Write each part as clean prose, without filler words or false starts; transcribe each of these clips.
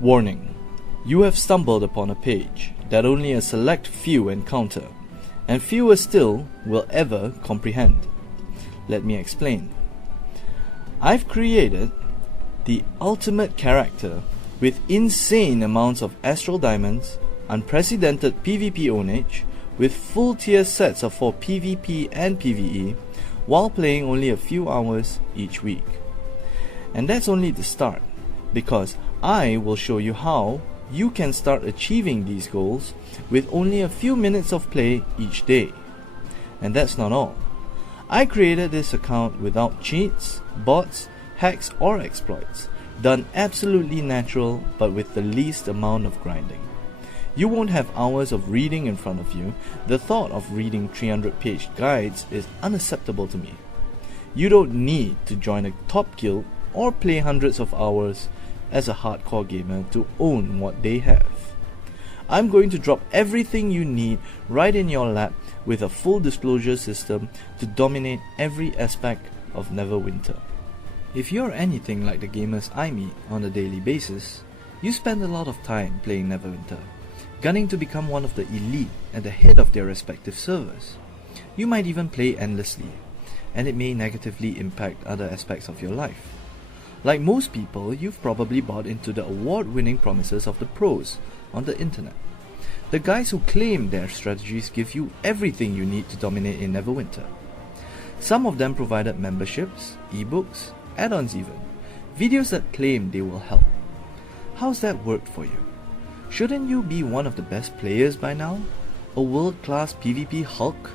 Warning: you have stumbled upon a page that only a select few encounter, and fewer still will ever comprehend. Let me explain. I've created the ultimate character with insane amounts of astral diamonds, unprecedented PvP ownage, with full tier sets for PvP and PvE, while playing only a few hours each week. And that's only the start, because I will show you how you can start achieving these goals with only a few minutes of play each day. And that's not all. I created this account without cheats, bots, hacks or exploits, done absolutely natural but with the least amount of grinding. You won't have hours of reading in front of you. The thought of reading 300-page guides is unacceptable to me. You don't need to join a top guild or play hundreds of hours as a hardcore gamer to own what they have. I'm going to drop everything you need right in your lap with a full disclosure system to dominate every aspect of Neverwinter. If you're anything like the gamers I meet on a daily basis, you spend a lot of time playing Neverwinter, gunning to become one of the elite at the head of their respective servers. You might even play endlessly, and it may negatively impact other aspects of your life. Like most people, you've probably bought into the award-winning promises of the pros on the internet. The guys who claim their strategies give you everything you need to dominate in Neverwinter. Some of them provided memberships, ebooks, add-ons even, videos that claim they will help. How's that worked for you? Shouldn't you be one of the best players by now? A world-class PvP Hulk?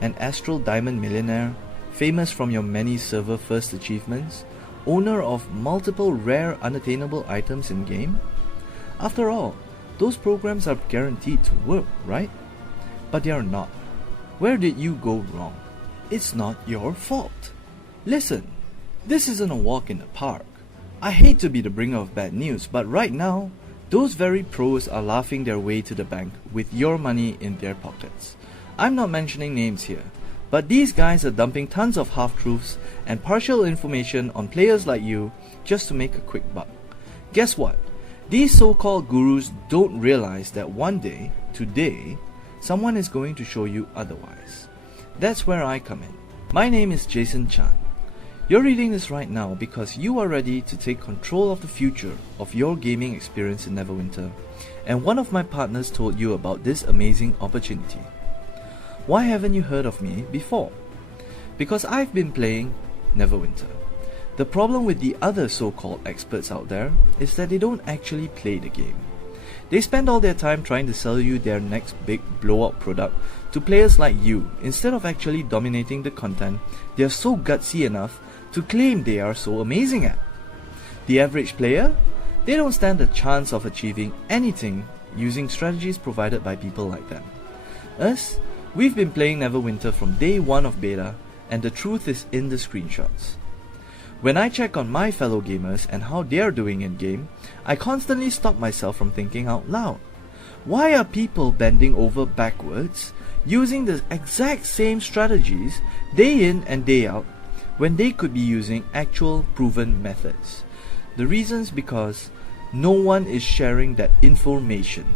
An astral diamond millionaire, famous from your many server first achievements? Owner of multiple rare unattainable items in game? After all, those programs are guaranteed to work, right? But they are not. Where did you go wrong? It's not your fault. Listen, this isn't a walk in the park. I hate to be the bringer of bad news, but right now, those very pros are laughing their way to the bank with your money in their pockets. I'm not mentioning names here, but these guys are dumping tons of half-truths and partial information on players like you just to make a quick buck. Guess what? These so-called gurus don't realize that one day, today, someone is going to show you otherwise. That's where I come in. My name is Jason Chan. You're reading this right now because you are ready to take control of the future of your gaming experience in Neverwinter, and one of my partners told you about this amazing opportunity. Why haven't you heard of me before? Because I've been playing Neverwinter. The problem with the other so-called experts out there is that they don't actually play the game. They spend all their time trying to sell you their next big blow-up product to players like you instead of actually dominating the content they are so gutsy enough to claim they are so amazing at. The average player? They don't stand a chance of achieving anything using strategies provided by people like them. Us? We've been playing Neverwinter from day one of beta, and the truth is in the screenshots. When I check on my fellow gamers and how they're doing in game, I constantly stop myself from thinking out loud. Why are people bending over backwards, using the exact same strategies day in and day out, when they could be using actual proven methods? The reason's because no one is sharing that information.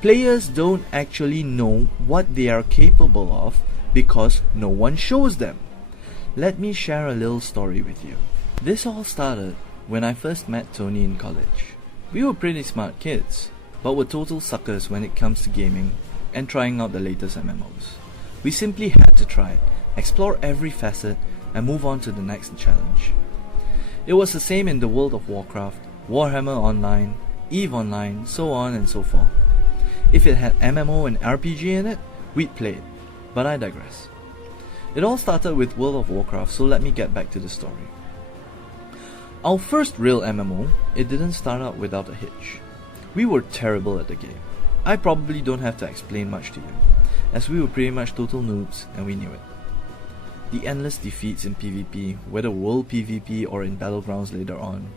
Players don't actually know what they are capable of because no one shows them. Let me share a little story with you. This all started when I first met Tony in college. We were pretty smart kids, but were total suckers when it comes to gaming and trying out the latest MMOs. We simply had to try it, explore every facet, and move on to the next challenge. It was the same in the World of Warcraft, Warhammer Online, EVE Online, so on and so forth. If it had MMO and RPG in it, we'd play it, but I digress. It all started with World of Warcraft, so let me get back to the story. Our first real MMO, it didn't start out without a hitch. We were terrible at the game. I probably don't have to explain much to you, as we were pretty much total noobs and we knew it. the endless defeats in PvP, whether world PvP or in battlegrounds later on,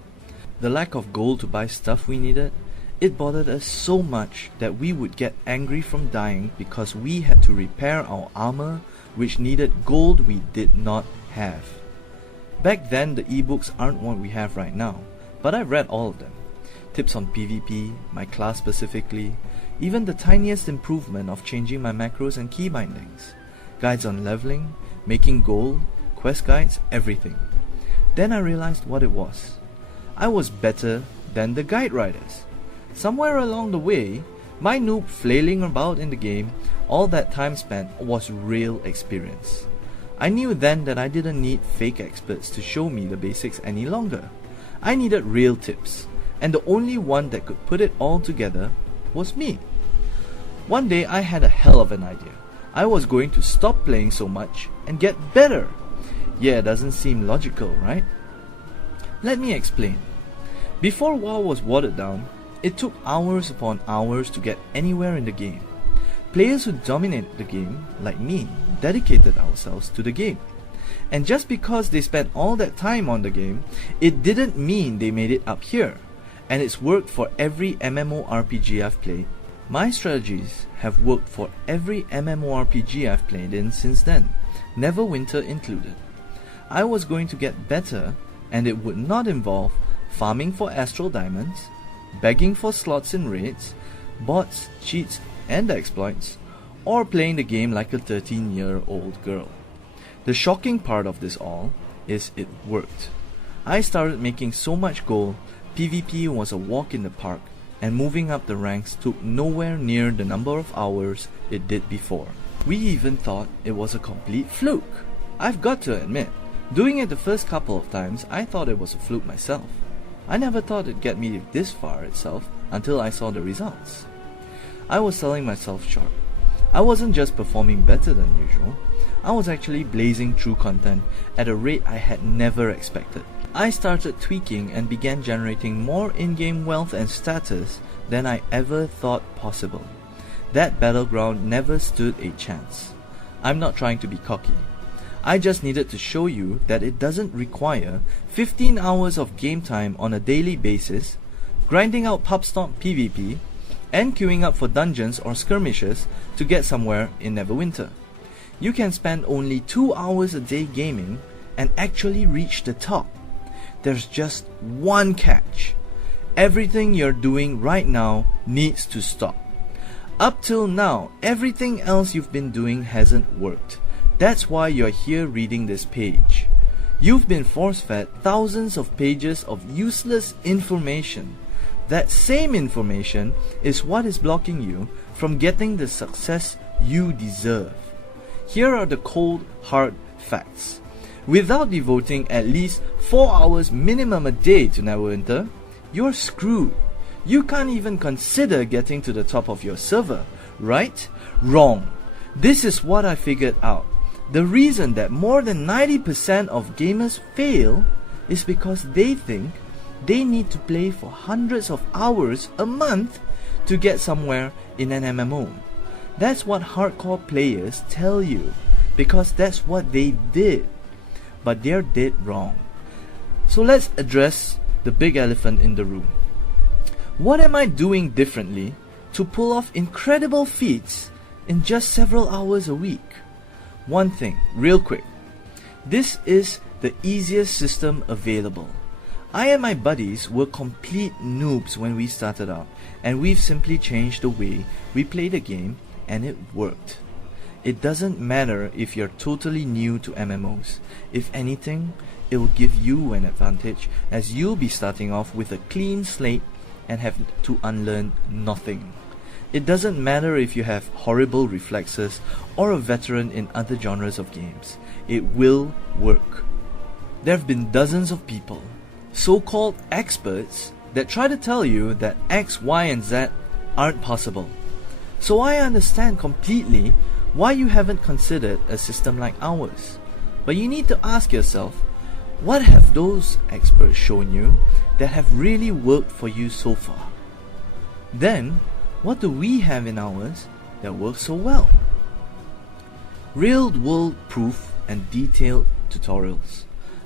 the lack of gold to buy stuff we needed, it bothered us so much that we would get angry from dying because we had to repair our armor which needed gold we did not have. Back then the ebooks aren't what we have right now, but I read all of them. Tips on PvP, my class specifically, even the tiniest improvement of changing my macros and key bindings, guides on leveling, making gold, quest guides, everything. Then I realized what it was. I was better than the guide writers. Somewhere along the way, my noob flailing about in the game, all that time spent was real experience. I knew then that I didn't need fake experts to show me the basics any longer. I needed real tips, and the only one that could put it all together was me. One day I had a hell of an idea. I was going to stop playing so much and get better. Yeah, it doesn't seem logical, right? Let me explain. Before WoW was watered down, it took hours upon hours to get anywhere in the game. Players who dominate the game, like me, dedicated ourselves to the game. And just because they spent all that time on the game, it didn't mean they made it up here. And it's worked for every MMORPG I've played. My strategies have worked for every MMORPG I've played in since then, Neverwinter included. I was going to get better, and it would not involve farming for astral diamonds, begging for slots in raids, bots, cheats and exploits, or playing the game like a 13-year-old girl. The shocking part of this all is it worked. I started making so much gold, PvP was a walk in the park, and moving up the ranks took nowhere near the number of hours it did before. We even thought it was a complete fluke. I've got to admit, doing it the first couple of times, I thought it was a fluke myself. I never thought it'd get me this far itself until I saw the results. I was selling myself short. I wasn't just performing better than usual, I was actually blazing through content at a rate I had never expected. I started tweaking and began generating more in-game wealth and status than I ever thought possible. That battleground never stood a chance. I'm not trying to be cocky. I just needed to show you that it doesn't require 15 hours of game time on a daily basis, grinding out pubstomp PvP, and queuing up for dungeons or skirmishes to get somewhere in Neverwinter. You can spend only 2 hours a day gaming and actually reach the top. There's just one catch. Everything you're doing right now needs to stop. Up till now, everything else you've been doing hasn't worked. That's why you're here reading this page. You've been force-fed thousands of pages of useless information. That same information is what is blocking you from getting the success you deserve. Here are the cold, hard facts. Without devoting at least 4 hours minimum a day to Neverwinter, you're screwed. You can't even consider getting to the top of your server, right? Wrong. This is what I figured out. The reason that more than 90% of gamers fail is because they think they need to play for hundreds of hours a month to get somewhere in an MMO. That's what hardcore players tell you, because that's what they did. But they're dead wrong. So let's address the big elephant in the room. What am I doing differently to pull off incredible feats in just several hours a week? One thing, real quick. This is the easiest system available. I and my buddies were complete noobs when we started out, and we've simply changed the way we play the game, and it worked. It doesn't matter if you're totally new to MMOs. If anything, it will give you an advantage, as you'll be starting off with a clean slate and have to unlearn nothing. It doesn't matter if you have horrible reflexes or a veteran in other genres of games. It will work. There have been dozens of people, so-called experts, that try to tell you that X, Y, and Z aren't possible. So I understand completely why you haven't considered a system like ours. But you need to ask yourself, what have those experts shown you that have really worked for you so far? Then, what do we have in ours that works so well? Real-world proof and detailed tutorials.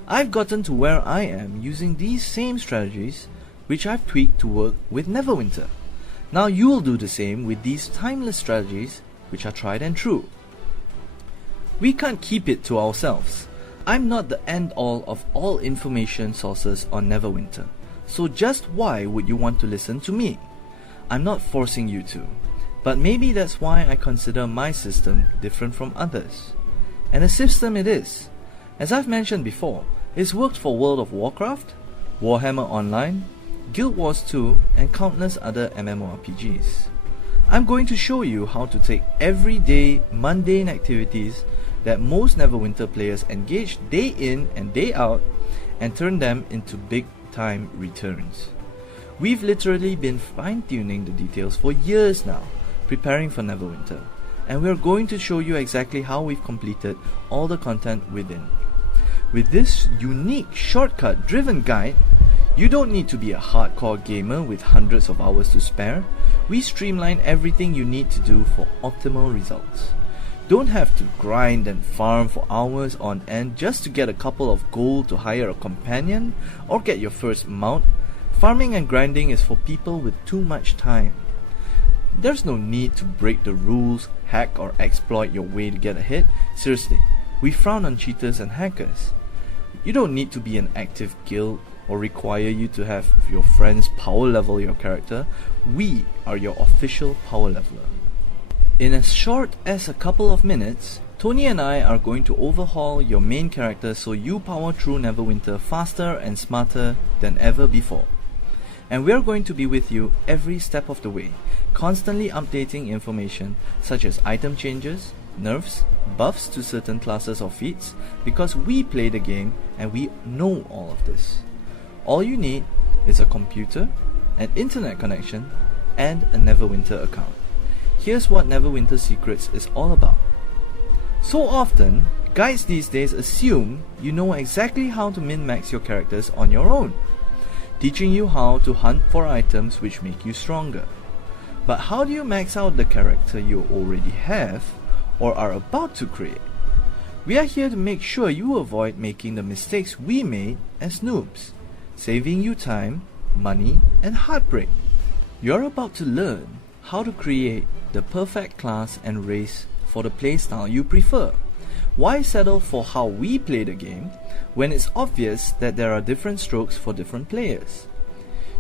I've gotten to where I am using these same strategies, which I've tweaked to work with Neverwinter. Now you'll do the same with these timeless strategies, which are tried and true. We can't keep it to ourselves. I'm not the end-all of all information sources on Neverwinter, so just why would you want to listen to me? I'm not forcing you to, but maybe that's why I consider my system different from others. And a system it is. As I've mentioned before, it's worked for World of Warcraft, Warhammer Online, Guild Wars 2 and countless other MMORPGs. I'm going to show you how to take everyday, mundane activities that most Neverwinter players engage day in and day out and turn them into big time returns. We've literally been fine-tuning the details for years now, preparing for Neverwinter, and we're going to show you exactly how we've completed all the content within. With this unique shortcut-driven guide, you don't need to be a hardcore gamer with hundreds of hours to spare. We streamline everything you need to do for optimal results. Don't have to grind and farm for hours on end just to get a couple of gold to hire a companion or get your first mount. Farming and grinding is for people with too much time. There's no need to break the rules, hack or exploit your way to get ahead. Seriously, we frown on cheaters and hackers. You don't need to be an active guild or require you to have your friends power level your character. We are your official power leveler. In as short as a couple of minutes, Tony and I are going to overhaul your main character so you power through Neverwinter faster and smarter than ever before. And we are going to be with you every step of the way, constantly updating information such as item changes, nerfs, buffs to certain classes or feats, because we play the game and we know all of this. All you need is a computer, an internet connection, and a Neverwinter account. Here's what Neverwinter Secrets is all about. So often, guides these days assume you know exactly how to min-max your characters on your own, teaching you how to hunt for items which make you stronger. But how do you max out the character you already have or are about to create? We are here to make sure you avoid making the mistakes we made as noobs, saving you time, money, and heartbreak. You're about to learn how to create the perfect class and race for the playstyle you prefer. Why settle for how we play the game when it's obvious that there are different strokes for different players?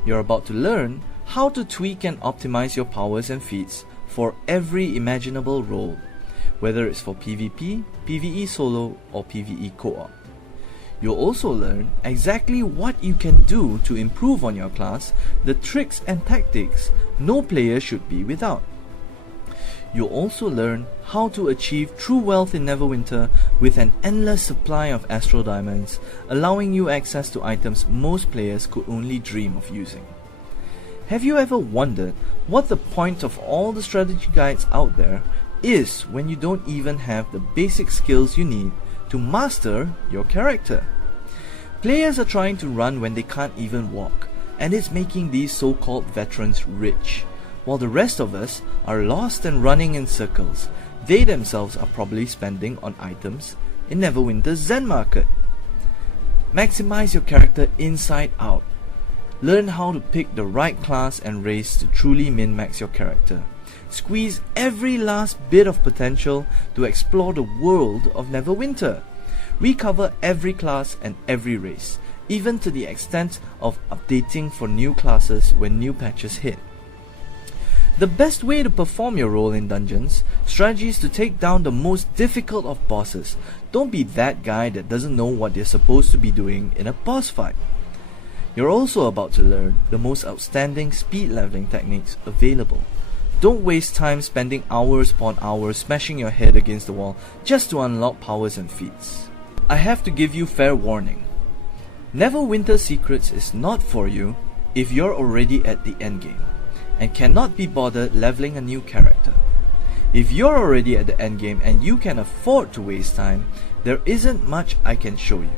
You're about to learn how to tweak and optimize your powers and feats for every imaginable role, whether it's for PvP, PvE solo, or PvE co-op. You'll also learn exactly what you can do to improve on your class, the tricks and tactics no player should be without. You'll also learn how to achieve true wealth in Neverwinter with an endless supply of Astral Diamonds, allowing you access to items most players could only dream of using. Have you ever wondered what the point of all the strategy guides out there is when you don't even have the basic skills you need to master your character? Players are trying to run when they can't even walk, and it's making these so-called veterans rich, while the rest of us are lost and running in circles. They themselves are probably spending on items in Neverwinter's Zen Market. Maximize your character inside out. Learn how to pick the right class and race to truly min-max your character. Squeeze every last bit of potential to explore the world of Neverwinter. We cover every class and every race, even to the extent of updating for new classes when new patches hit. The best way to perform your role in dungeons, strategies to take down the most difficult of bosses. Don't be that guy that doesn't know what they're supposed to be doing in a boss fight. You're also about to learn the most outstanding speed leveling techniques available. Don't waste time spending hours upon hours smashing your head against the wall just to unlock powers and feats. I have to give you fair warning. Neverwinter Secrets is not for you if you're already at the endgame and cannot be bothered leveling a new character. If you're already at the endgame and you can afford to waste time, there isn't much I can show you.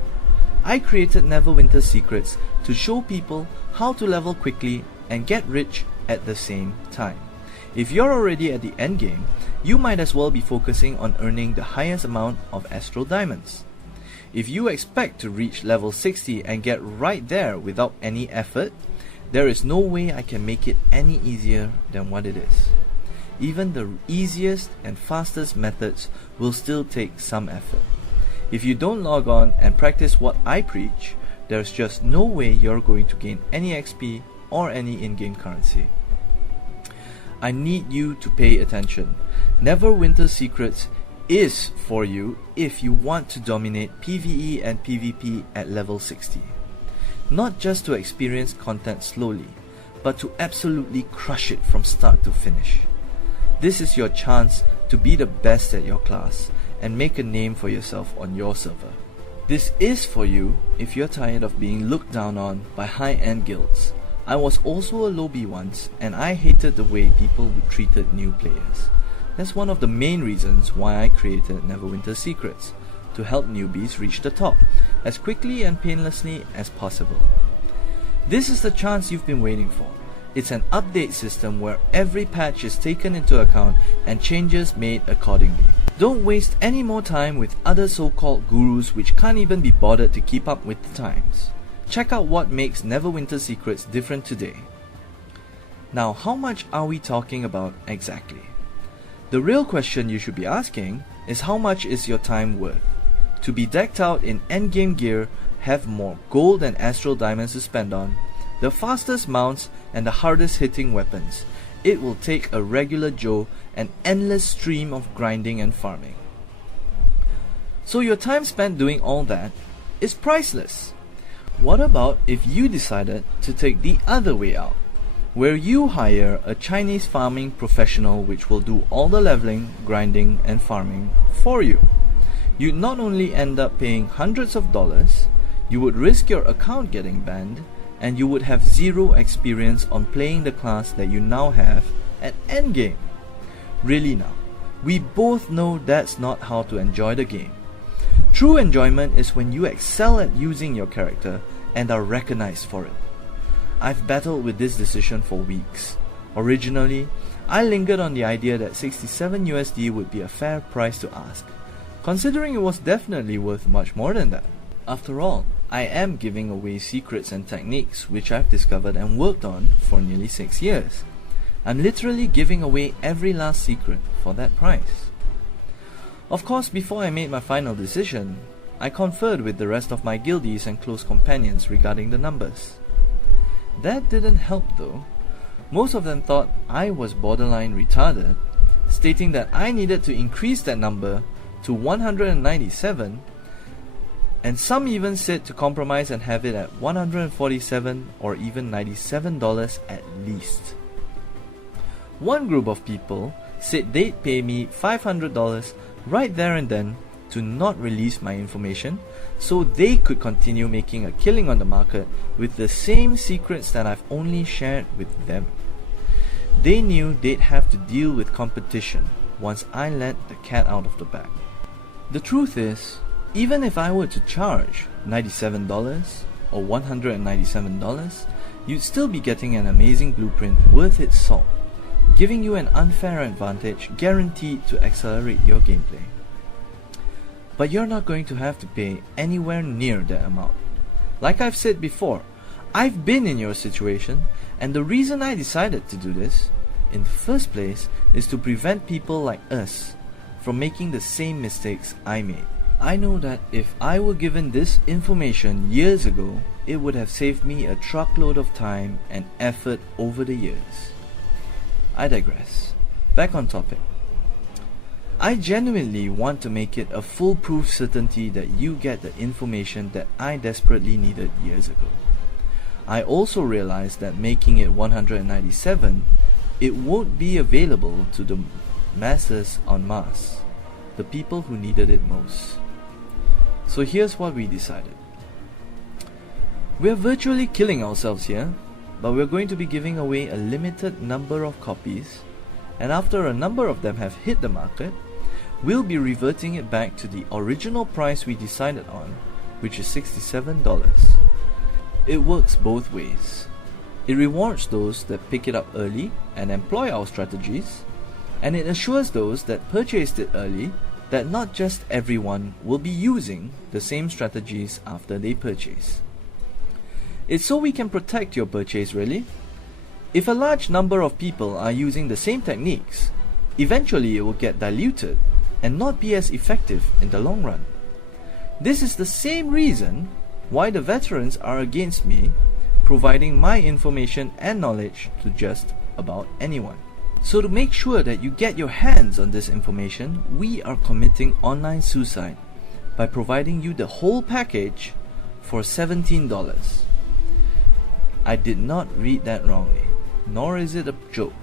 I created Neverwinter Secrets to show people how to level quickly and get rich at the same time. If you're already at the endgame you might as well be focusing on earning the highest amount of Astral Diamonds. If you expect to reach level 60 and get right there without any effort, there is no way I can make it any easier than what it is. Even the easiest and fastest methods will still take some effort. If you don't log on and practice what I preach, there's just no way you're going to gain any XP or any in-game currency. I need you to pay attention. Neverwinter Secrets is for you if you want to dominate PvE and PvP at level 60. Not just to experience content slowly, but to absolutely crush it from start to finish. This is your chance to be the best at your class and make a name for yourself on your server. This is for you if you're tired of being looked down on by high-end guilds. I was also a lobby once, and I hated the way people treated new players. That's one of the main reasons why I created Neverwinter Secrets, to help newbies reach the top as quickly and painlessly as possible. This is the chance you've been waiting for. It's an update system where every patch is taken into account and changes made accordingly. Don't waste any more time with other so-called gurus which can't even be bothered to keep up with the times. Check out what makes Neverwinter Secrets different today. Now, how much are we talking about exactly? The real question you should be asking is how much is your time worth? To be decked out in endgame gear, have more gold and astral diamonds to spend on, the fastest mounts and the hardest hitting weapons, it will take a regular Joe an endless stream of grinding and farming. So your time spent doing all that is priceless. What about if you decided to take the other way out, where you hire a Chinese farming professional which will do all the leveling, grinding and farming for you? You'd not only end up paying hundreds of dollars, you would risk your account getting banned, and you would have zero experience on playing the class that you now have at endgame. Really now, we both know that's not how to enjoy the game. True enjoyment is when you excel at using your character and are recognized for it. I've battled with this decision for weeks. Originally, I lingered on the idea that 67 USD would be a fair price to ask, considering it was definitely worth much more than that. After all, I am giving away secrets and techniques which I've discovered and worked on for nearly 6 years. I'm literally giving away every last secret for that price. Of course, before I made my final decision, I conferred with the rest of my guildies and close companions regarding the numbers. That didn't help though. Most of them thought I was borderline retarded, stating that I needed to increase that number to 197, and some even said to compromise and have it at 147 or even $97 at least. One group of people said they'd pay me $500 right there and then to not release my information so they could continue making a killing on the market with the same secrets that I've only shared with them. They knew they'd have to deal with competition once I let the cat out of the bag. The truth is, even if I were to charge $97 or $197, you'd still be getting an amazing blueprint worth its salt, giving you an unfair advantage guaranteed to accelerate your gameplay. But you're not going to have to pay anywhere near that amount. Like I've said before, I've been in your situation, and the reason I decided to do this, in the first place, is to prevent people like us from making the same mistakes I made. I know that if I were given this information years ago, it would have saved me a truckload of time and effort over the years. I digress. Back on topic. I genuinely want to make it a foolproof certainty that you get the information that I desperately needed years ago. I also realized that making it 197, it won't be available to the masses en masse, the people who needed it most. So here's what we decided. We're virtually killing ourselves here, but we're going to be giving away a limited number of copies, and after a number of them have hit the market, we'll be reverting it back to the original price we decided on, which is $67. It works both ways. It rewards those that pick it up early and employ our strategies, and it assures those that purchased it early that not just everyone will be using the same strategies after they purchase. It's so we can protect your purchase really. If a large number of people are using the same techniques, eventually it will get diluted and not be as effective in the long run. This is the same reason why the veterans are against me providing my information and knowledge to just about anyone. So to make sure that you get your hands on this information, we are committing online suicide by providing you the whole package for $17. I did not read that wrongly, nor is it a joke.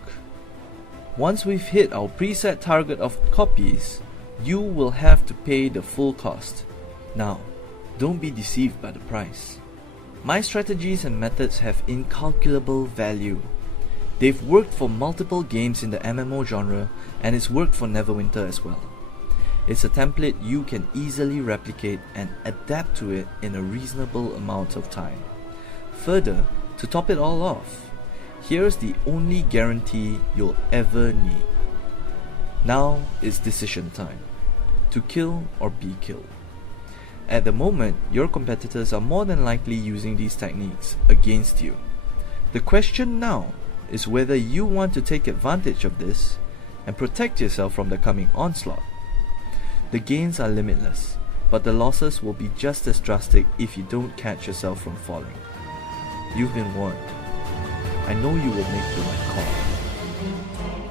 Once we've hit our preset target of copies, you will have to pay the full cost. Now, don't be deceived by the price. My strategies and methods have incalculable value. They've worked for multiple games in the MMO genre, and it's worked for Neverwinter as well. It's a template you can easily replicate and adapt to it in a reasonable amount of time. Further, to top it all off, here's the only guarantee you'll ever need. Now is decision time. To kill or be killed. At the moment, your competitors are more than likely using these techniques against you. The question now is whether you want to take advantage of this and protect yourself from the coming onslaught. The gains are limitless, but the losses will be just as drastic if you don't catch yourself from falling. You've been warned. I know you will make the right call.